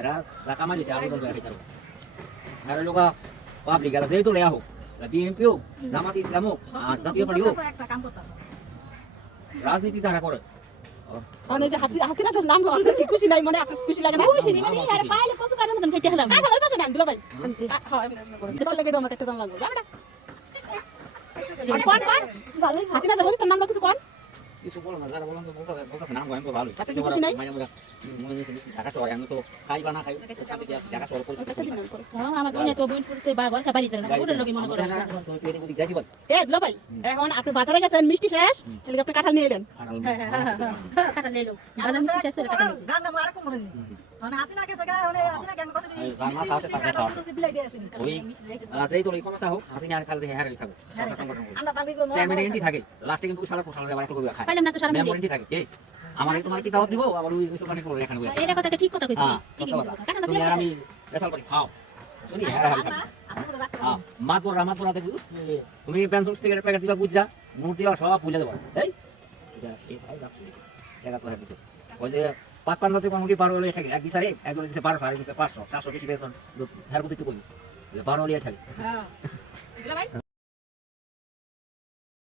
এরা টাকা মারিছে আলু করে রেখে যাবো আর লোক পাবলিক আর যেই তো লেয়া হোক বিএনপি হোক জামাত ইসলাম হোক আর জাতীয় পার্টি হোক রাজনীতি তারা করে মানে যে হাসিনা স্যার নাম আমাদের কি খুশি নাই মানে আপনার খুশি লাগে না খুশি মানে আর পাইলে কত কাটার মতন খেতে হলাম কাঁচা লই বসে না দুলা ভাই হয় এটা লাগে আমার একটা দাম লাগবে যাবে না কোন ভালোই হাসিনা স্যার বলি তোর নাম কিছু কোন কিছু বলো না যারা বলেন তো বলতে নাম গয়ন তো ভালো আপনি খুশি নাই ঢাকা শহরে আমি তো খাইবা না খাই ঢাকা শহরে আমার বোনে তো বইন পড়তে বা গলকা বাড়িতে না ওটার লগে মনে করে এ দুলা ভাই এখন আপনি বাজারে গেছেন মিষ্টি শেষ তাহলে আপনি কাঁঠাল নিয়ে এলেন কাটা লেলো বাজার মিষ্টি শেষ করে কাটা গান আমার আর কোমরে মানে হাসিনা কে সগা মানে হাসিনা কে কথা মিষ্টি বিলাই দিয়েছেন ওই রাতেই তো এই ক্ষমতা হোক হাতে নিয়ে আর কাল দেখে হারে খাবে আমরা বাদি গো চেয়ারম্যান এন্টি থাকে লাস্টে কিন্তু সারা প্রসার আবার একটা করে খায় পাইলাম না তো সারা মেমোরি থাকে এই আমার তোমার কি দাওয়াত দিব আবার ওই কিছু কানে করে এখানে বসে এটা কথা ঠিক কথা কইছিস হ্যাঁ ঠিকই বলছিস কাটা না তুমি আর আমি বেসাল পারি খাও শুনি হ্যাঁ হ্যাঁ মাত বড় দেখি তুমি পেন্সিল থেকে প্যাকেট দিবা বুঝা নোট দিবা সব ভুলে দেবা এই এই ভাই বাপরে টাকা তো হ্যাঁ ওই যে পাঁচ পাঁচ নতে কোনটি 12 হলে থাকে এক বিচারে একজন দিতে 12 আর দিতে 500 400 বেশি বেতন হ্যাঁ বুঝতে করি 12 হলে থাকে হ্যাঁ দুলা ভাই